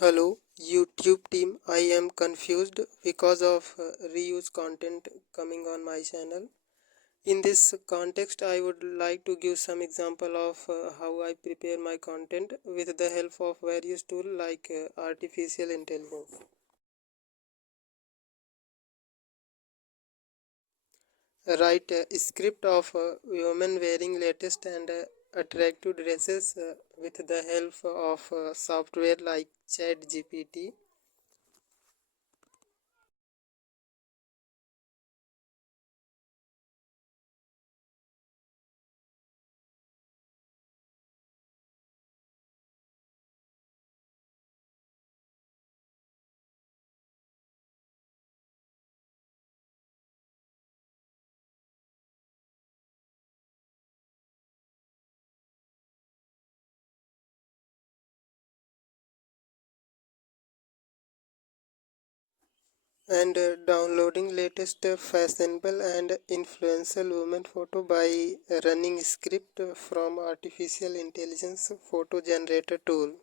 Hello, YouTube team. I am confused because of reuse content coming on my channel. In this context, I would like to give some example of how I prepare my content with the help of various tools like artificial intelligence. Write a script of women wearing latest and attractive dresses with the help of software like ChatGPT. And downloading latest fashionable and influential women photo by running script from artificial intelligence photo generator tool.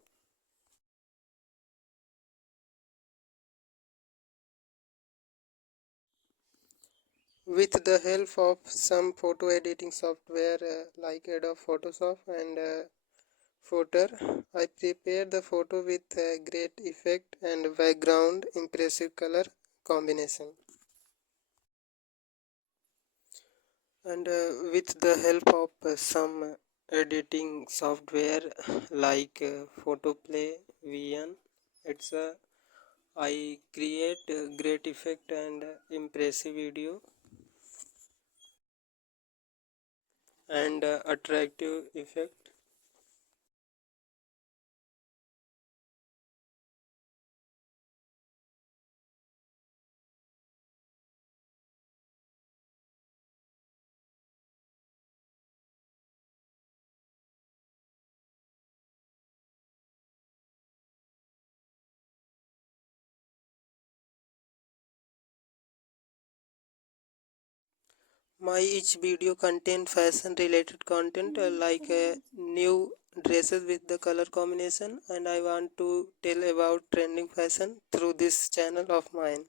With the help of some photo editing software like Adobe Photoshop and Footer, I prepare the photo with great effect and background impressive color combination. And with the help of some editing software like photoplay vn, it's I create great effect and impressive video and attractive effect. My each video contain fashion related content like new dresses with the color combination, and I want to tell about trending fashion through this channel of mine.